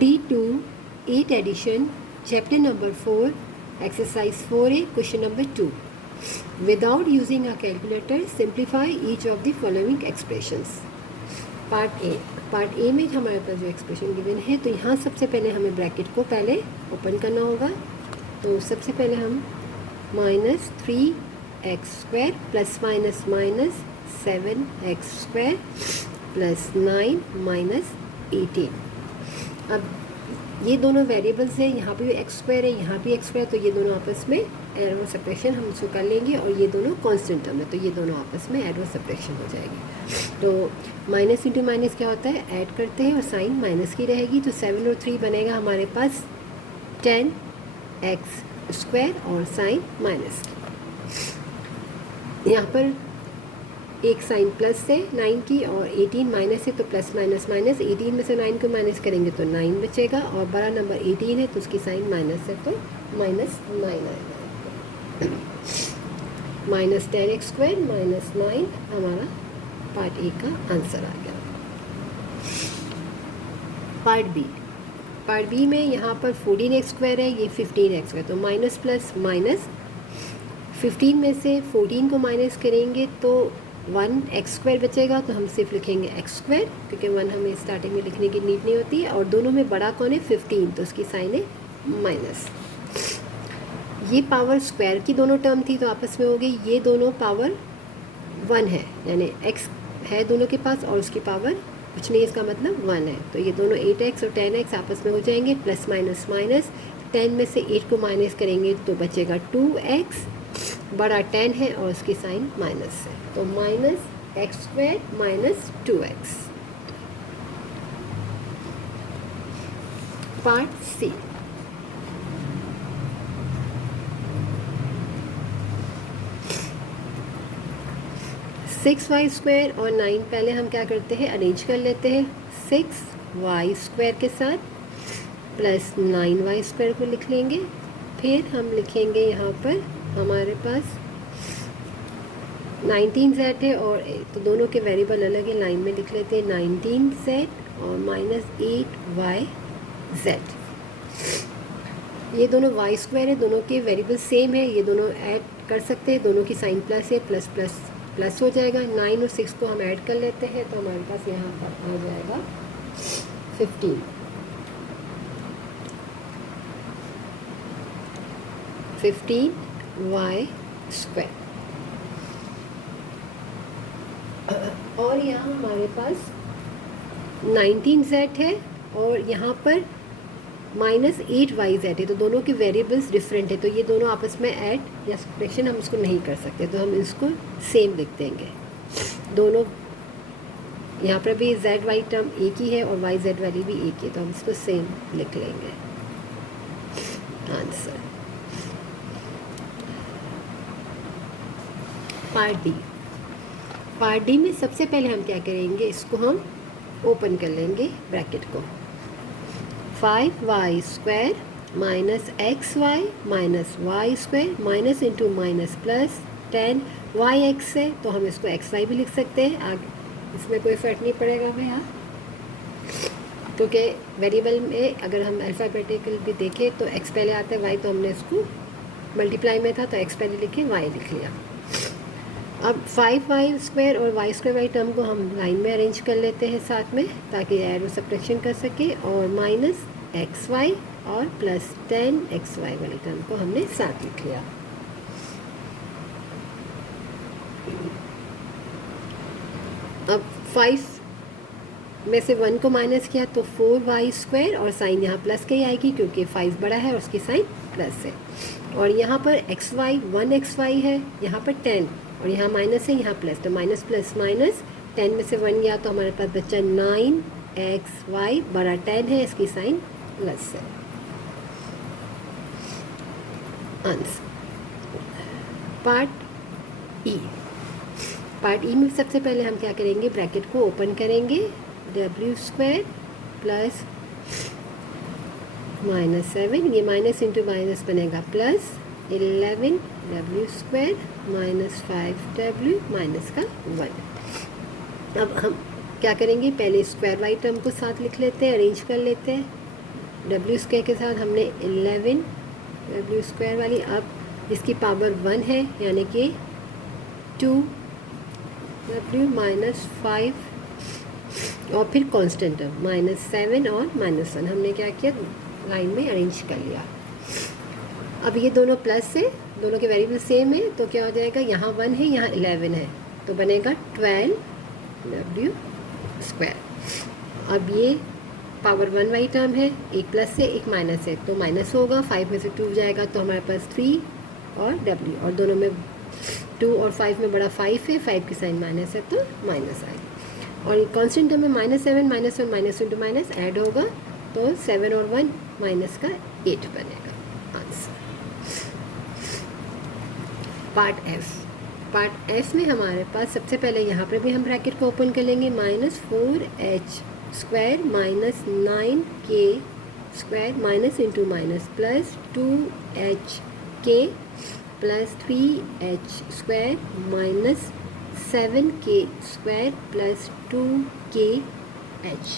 D2 8 addition chapter number 4 exercise 4a question number 2 without using a calculator simplify each of the following expressions. Part A में हमारे पास जो expression given है तो यहाँ सबसे पहले हमें ब्रैकेट को पहले ओपन करना होगा. तो सबसे पहले हम -3x² plus minus minus 7x² plus 9 - 18. अब ये दोनों वेरिएबल्स हैं, यहाँ पे भी x² है, यहाँ भी x², तो ये दोनों आपस में एरो सब्ट्रैक्शन हम इसको कर लेंगे और ये दोनों कांस्टेंट टर्म है तो ये दोनों आपस में एरो सब्ट्रैक्शन हो जाएगी. तो माइनस इंटू माइनस क्या होता है, ऐड करते हैं और साइन माइनस की रहेगी. तो 7 और 3 बनेगा हमारे पास 10x² और साइन माइनस की. यहाँ पर एक साइन प्लस है 9 की और 18 माइनस है तो प्लस माइनस माइनस 18 में से 9 को माइनस करेंगे तो 9 बचेगा और बड़ा नंबर 18 है तो उसकी साइन माइनस है तो -9 आएगा. -10x² -9 हमारा पार्ट ए का आंसर आ गया. पार्ट बी में यहाँ पर 14x² है, ये 15x² तो माइनस प्लस माइनस 15 में से 14 को माइनस करेंगे तो 1x² बचेगा. तो हम सिर्फ लिखेंगे x² क्योंकि 1 हमें स्टार्टिंग में लिखने की नीड नहीं होती है. और दोनों में बड़ा कौन है 15 तो उसकी साइन है माइनस. ये पावर स्क्वायर की दोनों टर्म थी तो आपस में हो गई. ये दोनों पावर 1 है यानी x है दोनों के पास और उसकी पावर कुछ नहीं, इसका मतलब 1 है. तो ये दोनों 8x और 10x आपस में हो जाएंगे. प्लस माइनस माइनस 10 में से 8 को माइनस करेंगे तो बचेगा 2x, बड़ा 10 है और उसकी साइन माइनस है तो -x² - 2x. पार्ट सी 6y² और 9 पहले हम क्या करते हैं अरेंज कर लेते हैं. 6y² के साथ प्लस 9y² को लिख लेंगे. फिर हम लिखेंगे यहाँ पर हमारे पास 19z है और तो दोनों के वेरिएबल अलग है, लाइन में लिख लेते हैं 19z और -8yz. ये दोनों y² है, दोनों के वेरिएबल सेम है, ये दोनों ऐड कर सकते हैं. दोनों की साइन प्लस है, प्लस प्लस प्लस हो जाएगा. 9 और 6 को हम ऐड कर लेते हैं तो हमारे पास यहाँ पर आ जाएगा 15. 15y². और यहाँ हमारे पास 19z है और यहाँ पर -8yz है तो दोनों के वेरिएबल्स डिफरेंट है तो ये दोनों आपस में ऐड या सब्ट्रैक्शन हम इसको नहीं कर सकते तो हम इसको सेम लिख देंगे. दोनों यहाँ पर भी zy टर्म एक ही है और yz वाली भी एक ही है तो हम इसको सेम लिख लेंगे. आंसर. पार्ट डी में सबसे पहले हम क्या करेंगे, इसको हम ओपन कर लेंगे ब्रैकेट को. 5y² -xy -y² minus into minus plus 10yx है तो हम इसको xy भी लिख सकते हैं. आगे इसमें कोई फ़र्क नहीं पड़ेगा हमें यहाँ क्योंकि वेरिएबल में अगर हम अल्फ़ाबेटिकल भी देखें तो x पहले आता है, y तो हमने इसको मल्टीप्लाई में था तो x पहले लिखे y लिख लिया. अब 5y² और y² टर्म को हम लाइन में अरेंज कर लेते हैं साथ में ताकि एरो सब्ट्रैक्शन कर सके और -xy और प्लस 10xy वाली टर्म को हमने साथ लिख लिया. अब 5 में से 1 को माइनस किया तो 4y² और साइन यहाँ प्लस की आएगी क्योंकि 5 बड़ा है और उसकी साइन प्लस है. और यहाँ पर xy 1xy है, यहाँ पर 10 और यहाँ माइनस है, यहाँ प्लस तो माइनस प्लस माइनस 10 में से 1 गया तो हमारे पास बचा 9xy, बड़ा 10 है इसकी साइन प्लस है. आंसर. पार्ट ई में सबसे पहले हम क्या करेंगे, ब्रैकेट को ओपन करेंगे. w² प्लस -7 ये माइनस इंटू माइनस बनेगा प्लस 11 w² -5w माइनस का 1. अब हम क्या करेंगे, पहले स्क्वायर वाई टर्म को साथ लिख लेते हैं, अरेंज कर लेते हैं. डब्ल्यू स्क्वायर के साथ हमने 11 डब्ल्यू स्क्वायर वाली, अब इसकी पावर 1 है यानी कि 2 डब्ल्यू माइनस 5 और फिर कांस्टेंट टर्म -7 और -1 हमने क्या किया, लाइन में अरेंज कर लिया। अब ये दोनों प्लस से, दोनों के वेरिएबल सेम है तो क्या हो जाएगा, यहाँ 1 है यहाँ 11 है तो बनेगा 12 डब्ल्यू स्क्वायर। अब ये पावर 1 वाली टर्म है, एक प्लस से एक माइनस है तो माइनस होगा, 5 में से 2 जाएगा तो हमारे पास 3 और डब्ल्यू, और दोनों में 2 और 5 में बड़ा 5 है, 5 की साइन माइनस है तो माइनस आएगा। और ये कॉन्स्टेंट टर्म में -7 -1 माइनस इंटू माइनस ऐड होगा तो 7 और 1 माइनस का 8 बनेगा आंसर। पार्ट एफ में हमारे पास सबसे पहले यहाँ पर भी हम ब्रैकेट को ओपन कर लेंगे, -4h square minus 9k square minus into minus plus 2hk plus 3h square minus 7k square plus 2kh।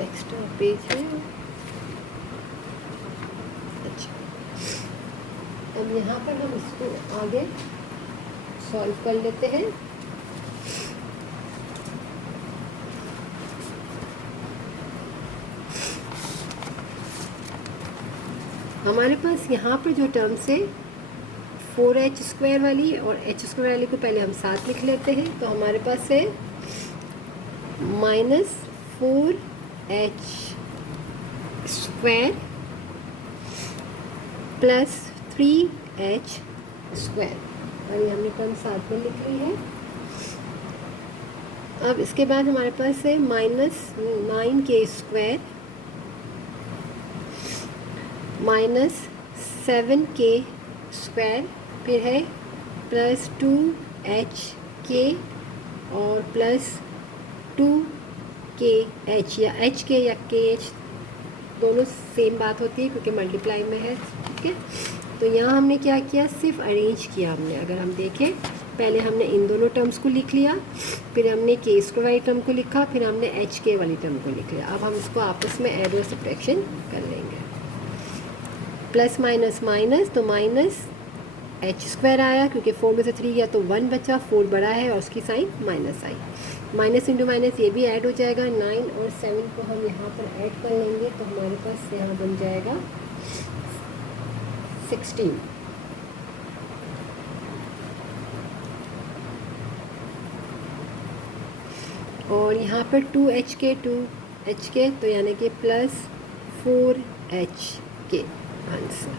Extra page है। अच्छा, अब यहाँ पर हम इसको आगे सॉल्व कर लेते हैं। हमारे पास यहाँ पर जो टर्म्स है 4h स्क्वायर वाली और h स्क्वायर वाली को पहले हम साथ लिख लेते हैं, तो हमारे पास है -4h square plus 3h square, और ये हमने टर्म साथ में लिख ली है। अब इसके बाद हमारे पास है -9k square minus 7k square, फिर है प्लस 2hk और प्लस 2kh, या hk या kh दोनों सेम बात होती है क्योंकि मल्टीप्लाई में है। ठीक है, तो यहाँ हमने क्या किया, सिर्फ अरेंज किया हमने। अगर हम देखें, पहले हमने इन दोनों टर्म्स को लिख लिया, फिर हमने k स्क्वायर वाली टर्म को लिखा, फिर हमने hk वाली टर्म को लिख लिया। अब हम इसको आपस में ऐड और सब्ट्रैक्शन कर लेंगे। प्लस माइनस माइनस तो माइनस h स्क्वायर आया, क्योंकि 4 में से 3 गया तो 1 बचा, 4 बड़ा है और उसकी साइन माइनस आई। माइनस इंटू माइनस ये भी ऐड हो जाएगा, 9 और 7 को हम यहाँ पर ऐड कर लेंगे तो हमारे पास यहाँ बन जाएगा 16। और यहाँ पर 2hk तो यानी कि प्लस 4hk आंसर।